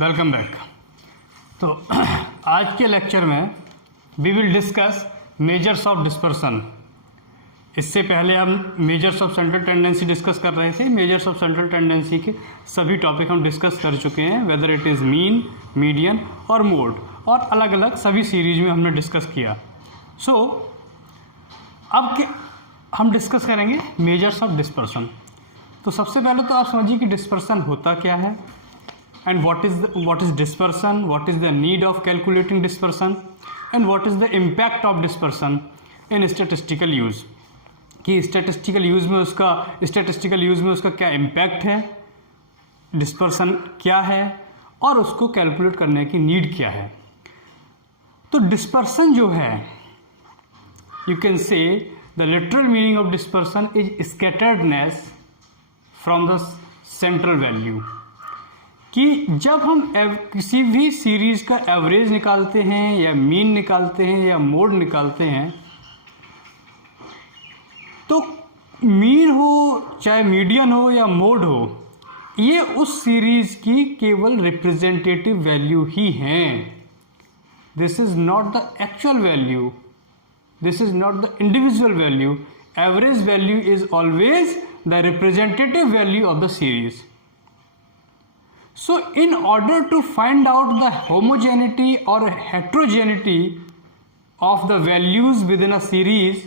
Welcome back. तो आज के लेक्चर में we will discuss measures of dispersion. इससे पहले हम measures of central tendency discuss कर रहे थे। मेजर्स ऑफ सेंट्रल टेंडेंसी के सभी टॉपिक हम डिस्कस कर चुके हैं, whether it is mean, median और मोड, और अलग अलग सभी सीरीज में हमने डिस्कस किया। अब हम डिस्कस करेंगे मेजर्स ऑफ डिस्पर्सन। तो सबसे पहले तो आप समझिए कि डिस्पर्सन होता क्या है, and what is dispersion, what is the need of calculating dispersion, and what is the impact of dispersion in statistical use, कि statistical use में उसका क्या impact है, dispersion क्या है और उसको कैलकुलेट करने की नीड क्या है। तो dispersion जो है, you can say the literal meaning of dispersion is scatteredness from the central value, कि जब हम किसी भी सीरीज़ का एवरेज निकालते हैं या मीन निकालते हैं या मोड निकालते हैं, तो मीन हो चाहे मीडियन हो या मोड हो, ये उस सीरीज़ की केवल रिप्रेजेंटेटिव वैल्यू ही हैं। This is not the actual value, this is not the individual value. Average value is always the representative value of the series. So in order to find out the homogeneity or heterogeneity of the values within a series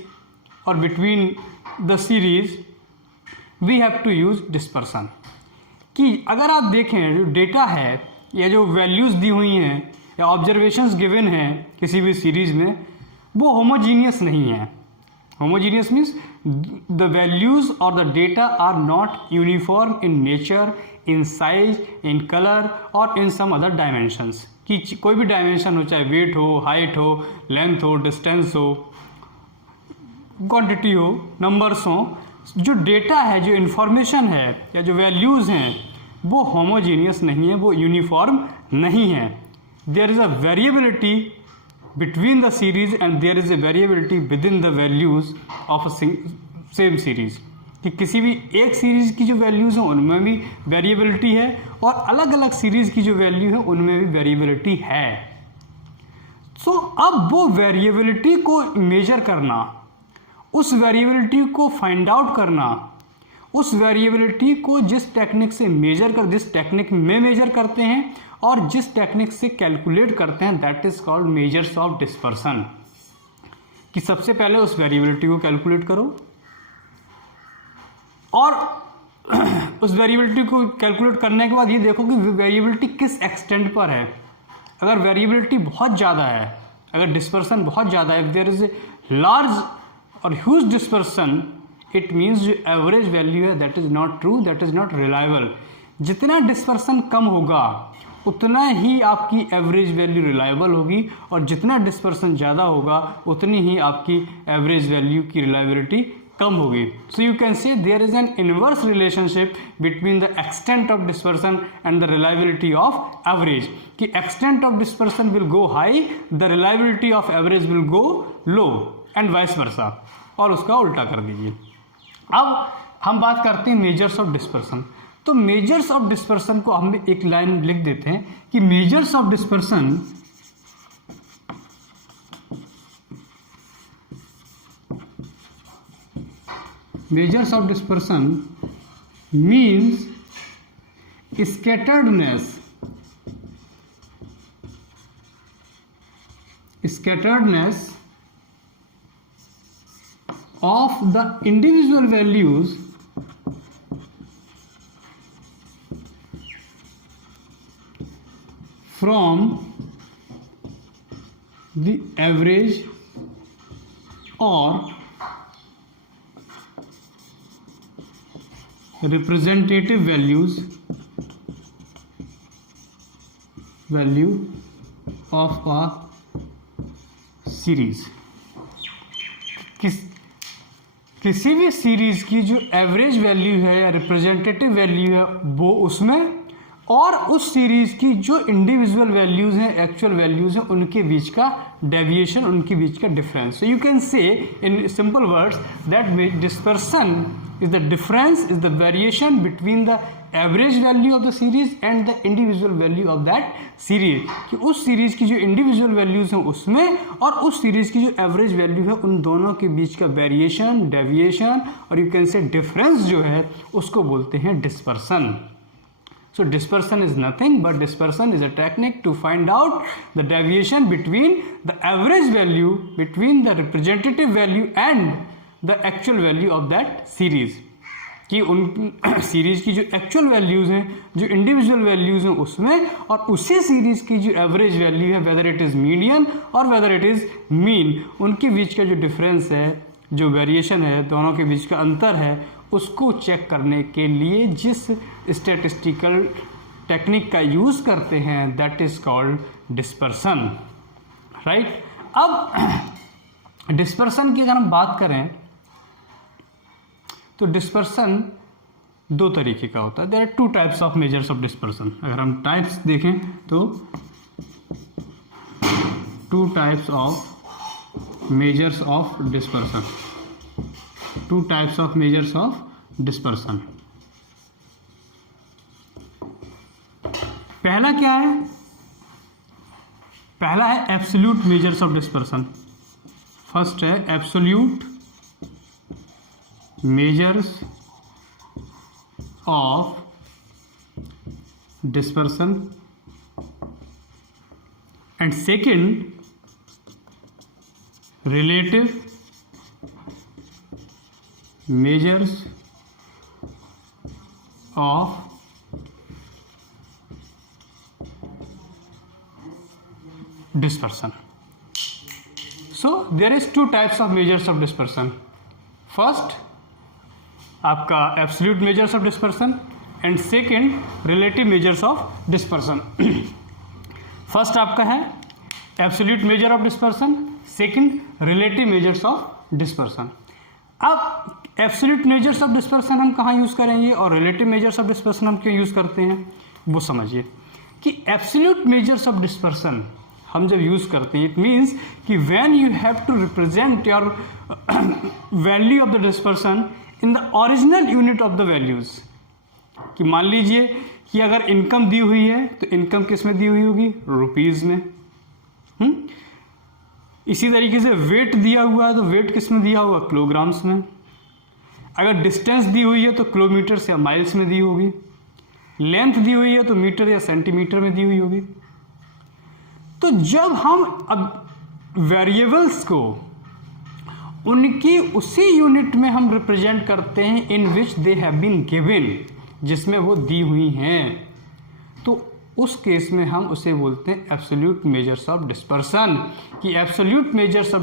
or between the series, we have to use dispersion। कि अगर आप देखें जो data है या जो values दी हुई हैं या ऑब्जर्वेशंस गिवन हैं किसी भी सीरीज़ में, वो होमोजीनियस नहीं है। Homogeneous means the values or the data are not uniform in nature, in size, in color or in some other dimensions। कि कोई भी डायमेंशन हो, चाहे वेट हो, हाइट हो, लेंथ हो, डिस्टेंस हो, क्वांटिटी हो, नंबर्स हो, जो डेटा है, जो इन्फॉर्मेशन है या जो वैल्यूज़ हैं, वो होमोजीनियस नहीं है, वो यूनिफॉर्म नहीं है। There is a variability between the series and there is a variability within the values of a same series। कि किसी भी एक सीरीज़ की जो वैल्यूज़ हैं उनमें भी वेरिएबिलिटी है और अलग अलग सीरीज़ की जो वैल्यू है उनमें भी वेरिएबिलिटी है। सो अब वो वेरिएबिलिटी को मेजर करना, उस वेरिएबिलिटी को फाइंड आउट करना, उस वेरिएबिलिटी को जिस टेक्निक से जिस टेक्निक में मेजर करते हैं और जिस टेक्निक से कैलकुलेट करते हैं, that is called measures of dispersion. कि सबसे पहले उस वेरिएबिलिटी को कैलकुलेट करो और उस वेरिएबिलिटी को कैलकुलेट करने के बाद ये देखो कि वेरिएबिलिटी किस एक्सटेंट पर है। अगर वेरिएबिलिटी बहुत ज़्यादा है, अगर डिस्पर्सन बहुत ज़्यादा है, if there is a large और ह्यूज डिस्पर्सन, इट मीन्स जो एवरेज वैल्यू है that is not true, that is not reliable. जितना डिस्पर्सन कम होगा उतना ही आपकी एवरेज वैल्यू रिलायबल होगी और जितना डिस्पर्सन ज़्यादा होगा उतनी ही आपकी एवरेज वैल्यू की रिलायबिलिटी कम होगी। So you can say there is an inverse relationship between the extent of dispersion and the reliability of average. कि extent of dispersion will go high, the reliability of average will go low and vice versa, और उसका उल्टा कर दीजिए। अब हम बात करते हैं मेजर्स ऑफ डिस्पर्सन। तो मेजर्स ऑफ डिस्पर्सन को हम एक लाइन लिख देते हैं कि measures of dispersion means scatteredness of the individual values from the average or representative value of a series। किसी भी सीरीज की जो एवरेज वैल्यू है या रिप्रेजेंटेटिव वैल्यू है वो उसमें, और उस सीरीज की जो इंडिविजुअल वैल्यूज हैं, एक्चुअल वैल्यूज हैं, उनके बीच का डेविएशन, उनके बीच का डिफरेंस। सो यू कैन से in simple words that dispersion is the difference, is the variation between the average value of the series and the individual value of that series, कि उस series की जो individual values हैं उसमें और उस series की जो एवरेज वैल्यू है उन दोनों के बीच का वेरिएशन, डेविएशन और यू कैन से डिफरेंस जो है उसको बोलते हैं dispersion. So dispersion is nothing but dispersion is a technique to find out the deviation between the average value between the representative value and the actual value of that series. कि उन series की जो actual values हैं, जो individual values हैं उसमें और उसी सीरीज की जो एवरेज वैल्यू है, वेदर इट इज मीडियन और वेदर इट इज मीन, उनके बीच का जो डिफरेंस है, जो वेरिएशन है, दोनों के बीच का अंतर है, उसको चेक करने के लिए जिस स्टैटिस्टिकल टेक्निक का यूज करते हैं that is called dispersion. Right. अब डिस्पर्सन की अगर हम बात करें तो डिस्पर्सन दो तरीके का होता है. There are two types of measures of dispersion. अगर हम टाइप्स देखें तो two types of measures of dispersion, two types of measures of dispersion. पहला क्या है? पहला है absolute measures of dispersion. First है absolute measures of dispersion and second relative measures of dispersion. So there is two types of measures of dispersion. First आपका absolute measures of dispersion and second relative measures of dispersion. First आपका है absolute measure of dispersion, second relative measures of dispersion. अब absolute measures of dispersion हम कहाँ use करेंगे और relative measures of dispersion हम क्यों यूज़ करते हैं वो समझिए. कि एब्सोल्यूट मेजर्स ऑफ डिस्पर्सन हम जब यूज़ करते हैं इट मीन्स कि when you have to represent your value of the dispersion in the original unit of the values. कि मान लीजिए कि अगर इनकम दी हुई है तो इनकम किस में दी हुई होगी? रुपीज़ में. इसी तरीके से वेट दिया हुआ है तो वेट किस में दिया हुआ? किलोग्राम्स में. अगर डिस्टेंस दी हुई है तो किलोमीटर्स या माइल्स में दी होगी. लेंथ दी हुई है तो मीटर या सेंटीमीटर में दी हुई होगी. तो जब हम अब वेरिएबल्स को उनकी उसी यूनिट में हम रिप्रेजेंट करते हैं इन विच दे हैव बीन गिवन, जिसमें वो दी हुई हैं, तो उस केस में हम उसे बोलते हैं एब्सोल्यूट मेजर्स ऑफ डिस्पर्सन. कि absolute measures of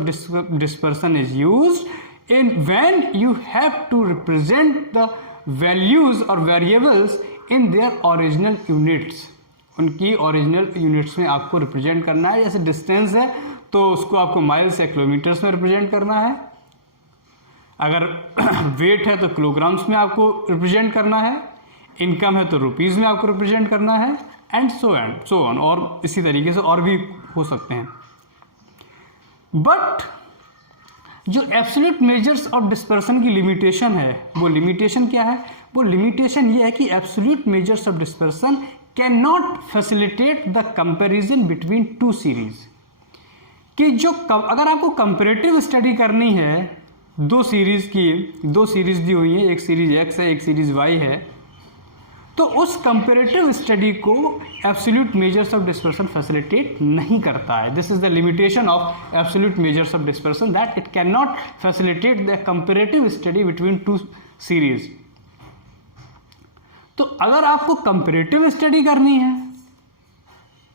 dispersion is used in when you have to represent the values और variables in their original units. उनकी ओरिजिनल यूनिट्स में आपको रिप्रेजेंट करना है. जैसे डिस्टेंस है तो उसको आपको माइल्स या किलोमीटर्स में रिप्रेजेंट करना है. अगर वेट है तो किलोग्राम्स में आपको रिप्रेजेंट करना है. इनकम है तो रुपीज़ में आपको रिप्रेजेंट करना है. And so on. और इसी तरीके से और भी हो सकते हैं. बट जो एब्सोल्यूट मेजर्स ऑफ डिस्पर्सन की लिमिटेशन है, वो लिमिटेशन क्या है? वो लिमिटेशन ये है कि absolute measures of dispersion can not facilitate the comparison between two series. कि जो अगर आपको कंपैरेटिव स्टडी करनी है दो सीरीज दी हुई है, एक सीरीज एक्स है एक सीरीज वाई है, तो उस कंपैरेटिव स्टडी को absolute measures of dispersion facilitate नहीं करता है. This is the limitation of absolute measures of dispersion, that it can not facilitate the comparative study between two series. तो अगर आपको कंपैरेटिव स्टडी करनी है,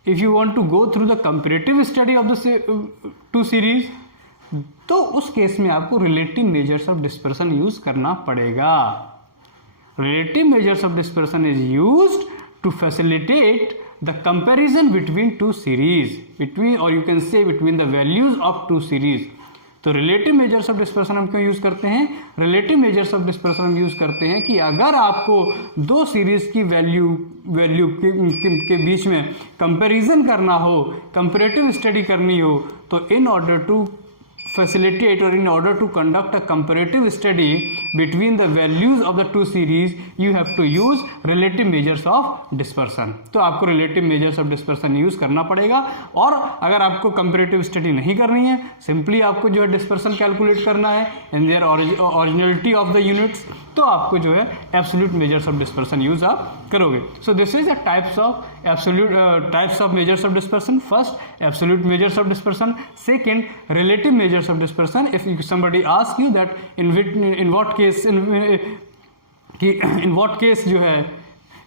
if you want to go through the comparative study of the two series, तो उस case में आपको relative measures of dispersion use करना पड़ेगा. Relative measures of dispersion is used to facilitate the comparison between two series, or you can say between the values of two series. तो relative measures of dispersion हम क्यों use करते हैं? Relative measures of dispersion हम use करते हैं कि अगर आपको दो सीरीज की वैल्यू के बीच में कंपैरिजन करना हो, कंपैरेटिव स्टडी करनी हो, तो in order to facilitate or in order to conduct a comparative study between the values of the two series you have to use relative measures of dispersion. तो आपको relative measures of dispersion use करना पड़ेगा, और अगर आपको comparative study नहीं करनी है, सिंपली आपको जो है dispersion कैलकुलेट करना है in their originality of the units, तो आपको जो है absolute measures of dispersion use आप करोगे. So this is the types of measures of dispersion. First, absolute measures of dispersion. Second, relative measures of dispersion. If somebody asks you that in what case जो है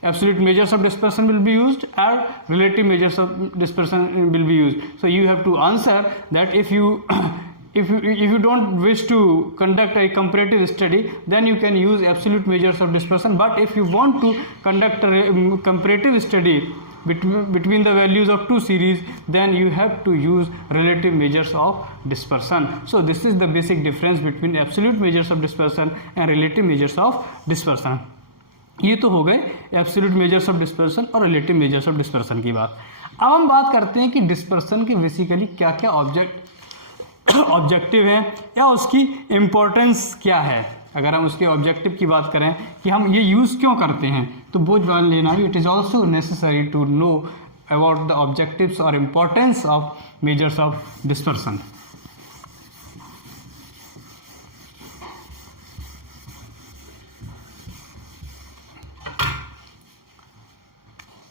absolute measures of dispersion will be used or relative measures of dispersion will be used, so you have to answer that if you don't wish to conduct a comparative study, then you can use absolute measures of dispersion. But if you want to conduct a comparative study between the values of two series, then you have to use relative measures of dispersion. So this is the basic difference between absolute measures of dispersion and relative measures of dispersion. ये तो हो गए absolute measures of dispersion और relative measures of dispersion की बात. अब हम बात करते हैं कि डिस्पर्सन के बेसिकली क्या क्या ऑब्जेक्टिव हैं या उसकी इम्पोर्टेंस क्या है. अगर हम उसके ऑब्जेक्टिव की बात करें कि हम ये यूज़ क्यों करते हैं, तो वो जान लेना भी. It is also necessary to know about the objectives और importance of measures of dispersion.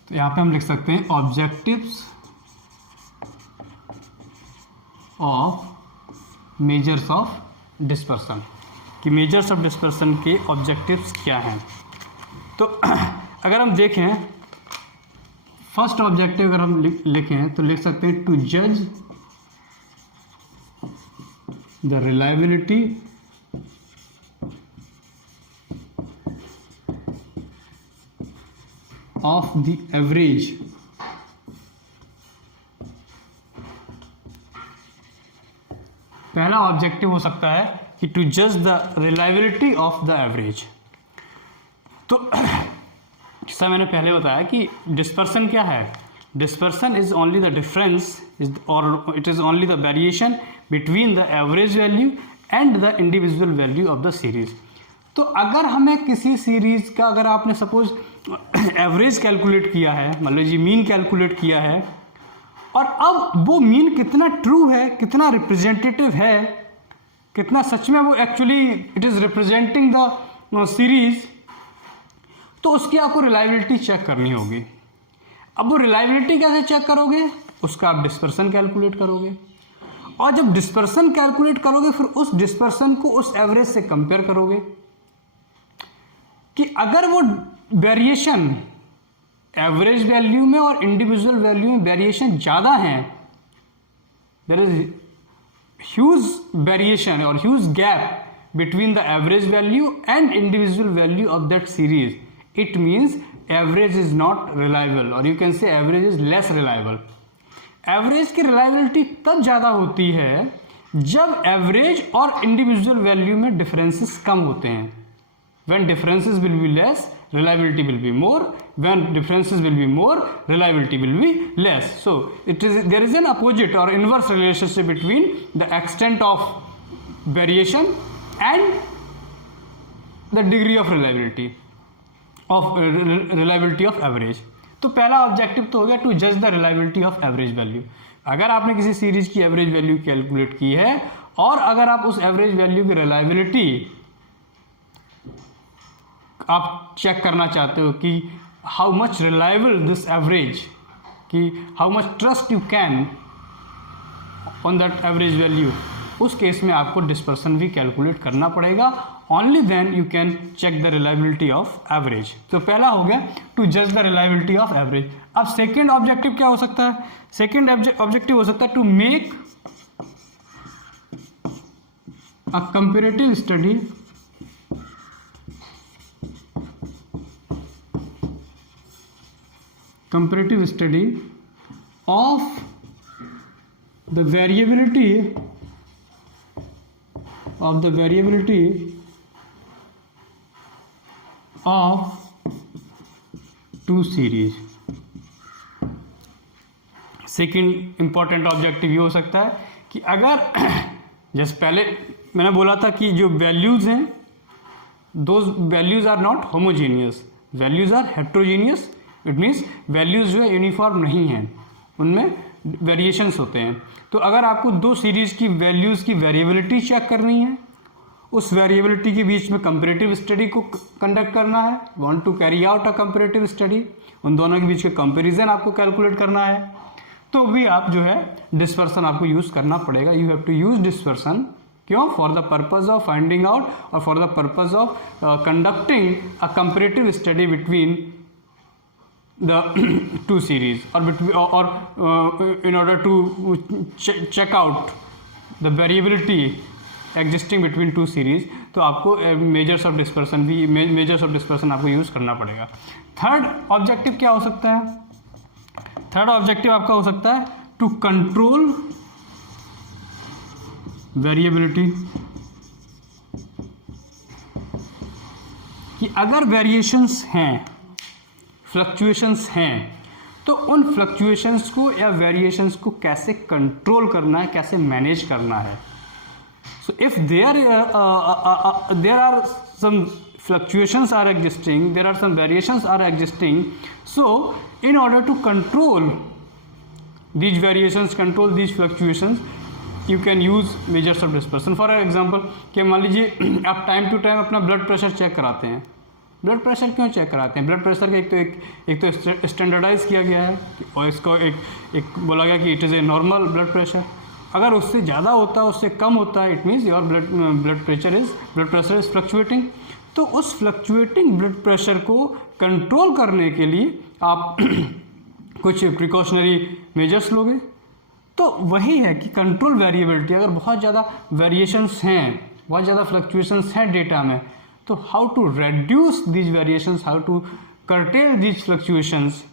तो यहाँ पे हम लिख सकते हैं objectives of measures of dispersion, कि मेजर्स ऑफ डिस्पर्सन के ऑब्जेक्टिव्स क्या हैं. तो अगर हम देखें फर्स्ट ऑब्जेक्टिव अगर हम लिखें तो लिख सकते हैं टू जज the reliability of the average पहला ऑब्जेक्टिव हो सकता है कि टू जज the reliability of the average. तो जैसा मैंने पहले बताया कि डिस्पर्सन क्या है. Dispersion is only the difference और it is only the variation between the average value and the individual value of the series. तो अगर हमें किसी सीरीज का, अगर आपने सपोज एवरेज कैलकुलेट किया है, मान लीजिए मीन कैलकुलेट किया है, और अब वो मीन कितना ट्रू है, कितना रिप्रेजेंटेटिव है, कितना सच में वो actually it is representing the series, तो उसकी आपको रिलायबिलिटी चेक करनी होगी. अब वो रिलायबिलिटी कैसे चेक करोगे, उसका आप डिस्पर्सन कैलकुलेट करोगे, और जब डिस्पर्सन कैलकुलेट करोगे फिर उस डिस्पर्सन को उस एवरेज से कंपेयर करोगे कि अगर वो वेरिएशन एवरेज वैल्यू में और इंडिविजुअल वैल्यू में वेरिएशन ज़्यादा है, देयर इज ह्यूज वेरिएशन और huge gap between the average value and individual value of that series, it means average is not reliable, और you can say average is less reliable. Average की reliability तब ज़्यादा होती है जब average और individual value में डिफरेंसेस कम होते हैं. When differences will be less, reliability will be more. When differences will be more, reliability will be less. So there is an opposite or inverse relationship between the extent of variation and the degree of reliability of average. तो पहला objective तो हो गया to जज the reliability of average value. अगर आपने किसी series की एवरेज वैल्यू कैलकुलेट की है और अगर आप उस एवरेज वैल्यू की रिलायबिलिटी आप चेक करना चाहते हो कि how much reliable this average, कि how much trust you can on that average value, उस केस में आपको डिस्पर्सन भी कैलकुलेट करना पड़ेगा. Only then you can check the reliability of average. तो पहला हो गया टू जज द रिलायबिलिटी ऑफ एवरेज. अब सेकेंड ऑब्जेक्टिव क्या हो सकता है. सेकेंड ऑब्जेक्टिव हो सकता है to make a comparative study of the variability of two series. Second important objective ये हो सकता है कि अगर जैसे पहले मैंने बोला था कि जो वैल्यूज़ हैं, those values are not homogeneous, values are heterogeneous. It means values जो है यूनिफॉर्म नहीं हैं, उनमें वेरिएशंस होते हैं। तो अगर आपको दो सीरीज़ की वैल्यूज़ की वेरिएबिलिटी चेक करनी है, उस वेरिएबिलिटी के बीच में कंपैरेटिव स्टडी को कंडक्ट करना है, want to carry out a comparative study, उन दोनों के बीच के कंपैरिजन आपको कैलकुलेट करना है, तो भी आप जो है डिस्पर्सन आपको यूज़ करना पड़ेगा। You have to use dispersion. क्यों? For the purpose of finding out और for the purpose of conducting a comparative study between the two series, or in order to check out the variability existing between two series, तो आपको measures of dispersion आपको use करना पड़ेगा। Third objective क्या हो सकता है? थर्ड ऑब्जेक्टिव आपका हो सकता है टू कंट्रोल वेरिएबिलिटी, कि अगर वेरिएशंस हैं, फ्लक्चुएशंस हैं, तो उन फ्लक्चुएशंस को या वेरिएशंस को कैसे कंट्रोल करना है, कैसे मैनेज करना है। So if there are some fluctuations are existing, there are some variations are existing, so in order to control these variations, control these fluctuations, you can use measures of dispersion. For example, कि मान लीजिए आप time to time अपना blood pressure check कराते हैं। Blood pressure क्यों check कराते हैं? ब्लड प्रेशर का एक तो स्टैंडर्डाइज किया गया है और इसको एक बोला गया कि it is a normal blood pressure. अगर उससे ज़्यादा होता है, उससे कम होता है, it means your blood pressure is fluctuating. तो उस फ्लक्चुएटिंग ब्लड प्रेशर को कंट्रोल करने के लिए आप कुछ प्रिकॉशनरी मेजर्स लोगे। तो वही है कि कंट्रोल वेरिएबिलिटी, अगर बहुत ज़्यादा वेरिएशंस हैं, बहुत ज़्यादा फ्लक्चुएशंस हैं डेटा में, तो how to reduce these variations, how to curtail these fluctuations,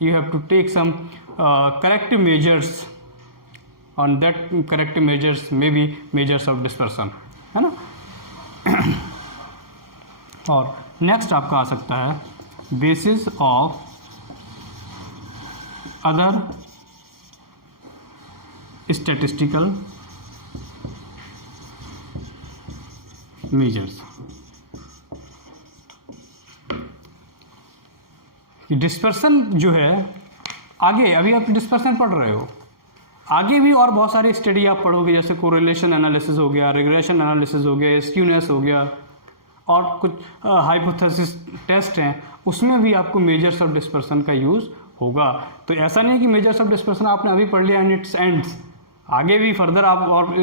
you have to take some corrective measures. On that corrective measures may be measures of dispersion, है ना। और नेक्स्ट आपका आ सकता है basis of other statistical measures. Dispersion जो है, आगे अभी आप डिस्पर्सन पढ़ रहे हो, आगे भी और बहुत सारी स्टडी आप पढ़ोगे, जैसे कोरिलेशन एनालिसिस हो गया, रिग्रेशन एनालिसिस हो गया, स्क्यूनेस हो गया, और कुछ हाइपोथेसिस टेस्ट हैं, उसमें भी आपको मेजर्स ऑफ डिस्पर्सन का यूज़ होगा। तो ऐसा नहीं है कि मेजर्स ऑफ डिस्पर्सन आपने अभी पढ़ लिया एंड इट्स एंड्स, आगे भी फर्दर आप और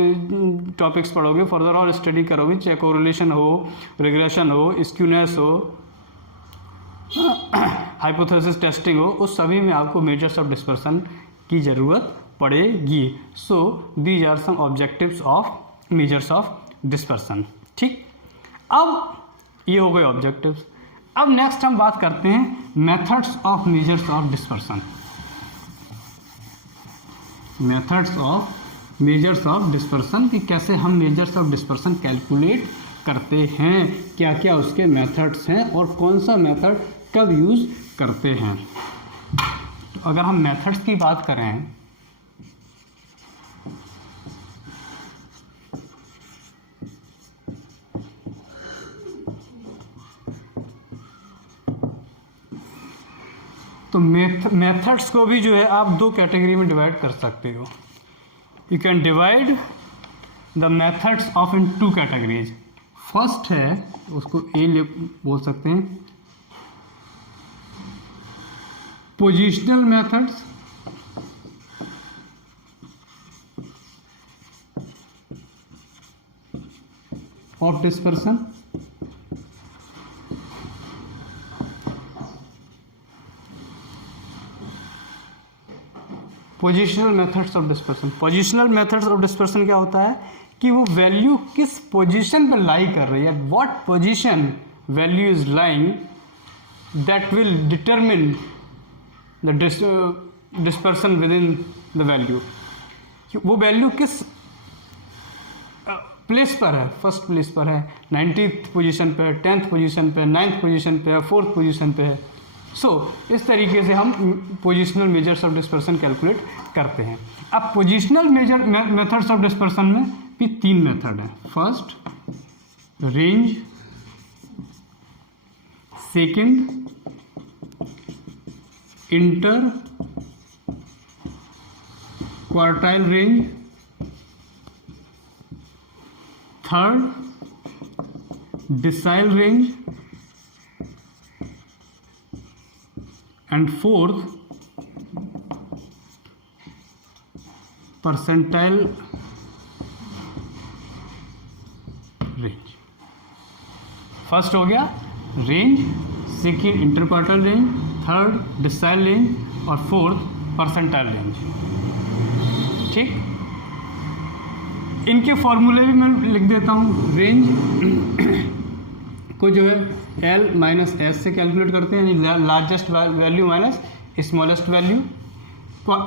टॉपिक्स पढ़ोगे, फर्दर और स्टडी करोगे, चाहे कोरिलेशन हो, रिग्रेशन हो, स्क्यूनेस हो, हाइपोथेसिस टेस्टिंग हो, उस सभी में आपको मेजर्स ऑफ डिस्पर्सन की ज़रूरत पड़ेगी। So these are some objectives of measures of dispersion. ठीक, अब ये हो गए ऑब्जेक्टिव्स। अब नेक्स्ट हम बात करते हैं methods of measures of dispersion. Methods of measures of dispersion, कि कैसे हम मेजर्स ऑफ डिस्पर्सन कैलकुलेट करते हैं, क्या क्या उसके मेथड्स हैं और कौन सा मेथड कब यूज़ करते हैं। तो अगर हम मेथड्स की बात करें, तो मेथड्स को भी जो है आप दो कैटेगरी में डिवाइड कर सकते हो। You can divide the methods of in two categories. First है, उसको ए बोल सकते हैं, positional methods, of dispersion, positional methods of dispersion. Positional methods of dispersion क्या होता है कि वो वैल्यू किस पोजीशन पर लाई कर रही है, what position value is lying, that will determine the dispersion with in the value. वो वैल्यू किस प्लेस पर है, फर्स्ट प्लेस पर है, 90th पोजीशन पे है, 10th पोजीशन पे है, 9th पोजीशन पे है, 4th पोजीशन पे है। सो इस तरीके से हम positional measures of dispersion calculate करते हैं। अब पोजिशनल मेथड्स ऑफ डिस्पर्सन में भी 3 मेथड है। First range, second inter quartile range, third decile range, and fourth percentile range. First हो गया range, second interquartile range, third decile range और fourth percentile range. ठीक, इनके फॉर्मूले भी मैं लिख देता हूँ। रेंज को जो है L माइनस एस से कैलकुलेट करते हैं, यानी largest value minus smallest value.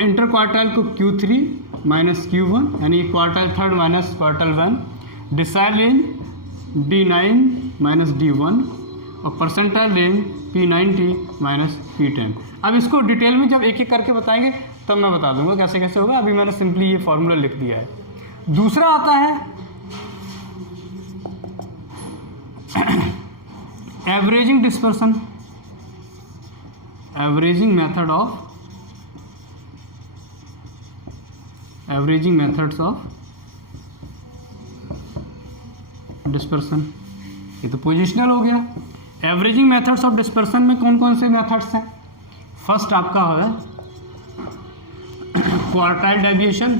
Inter quartile को Q3 माइनस Q1, यानी quartile third minus quartile 1। Decile range D9 minus D1 और percentile range P90 minus P10। अब इसको डिटेल में जब एक एक करके बताएंगे तब मैं बता दूंगा कैसे कैसे होगा। अभी मैंने सिंपली ये फॉर्मूला लिख दिया है। दूसरा आता है averaging dispersion, averaging method of averaging methods of dispersion. ये तो पोजिशनल हो गया। एवरेजिंग मेथड्स ऑफ डिस्पर्सन में कौन कौन से मेथड्स हैं? फर्स्ट आपका है क्वार्टाइल डेविएशन,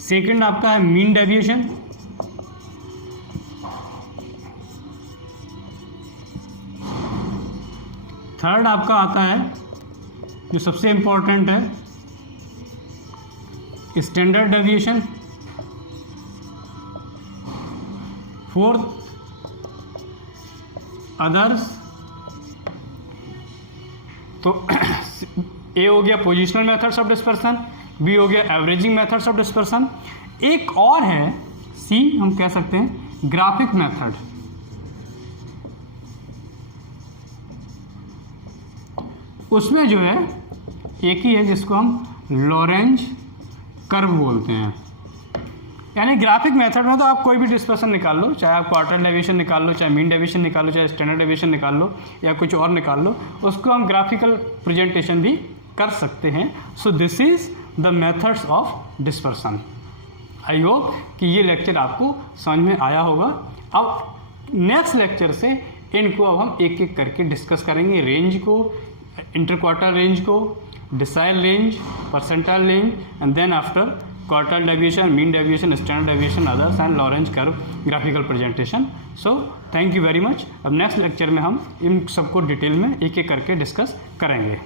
सेकंड आपका है मीन डेविएशन, थर्ड आपका आता है जो सबसे इंपॉर्टेंट है स्टैंडर्ड डेविएशन, फोर्थ अदर्स। तो ए हो गया positional methods of dispersion, B हो गया एवरेजिंग मेथड्स ऑफ डिस्पर्सन। एक और है सी, हम कह सकते हैं ग्राफिक मेथड। उसमें जो है एक ही है जिसको हम लॉरेंज कर्व बोलते हैं। यानी ग्राफिक मेथड में तो आप कोई भी डिस्पर्सन निकाल लो, चाहे आप क्वार्टर डेविएशन निकाल लो, चाहे मीन डेविएशन निकाल लो, चाहे स्टैंडर्ड डेविएशन निकाल लो या कुछ और निकाल लो, उसको हम ग्राफिकल प्रेजेंटेशन भी कर सकते हैं। So this is the methods of dispersion. I hope कि ये लेक्चर आपको समझ में आया होगा। अब नेक्स्ट लेक्चर से इनको अब हम एक एक करके डिस्कस करेंगे। रेंज को, इंटरक्वार्टाइल रेंज को, decile range, percentile range, and then after quartile deviation, mean deviation, standard deviation, others and Lorenz curve graphical presentation. So thank you very much. अब नेक्स्ट लेक्चर में हम इन सबको डिटेल में एक एक करके डिस्कस करेंगे।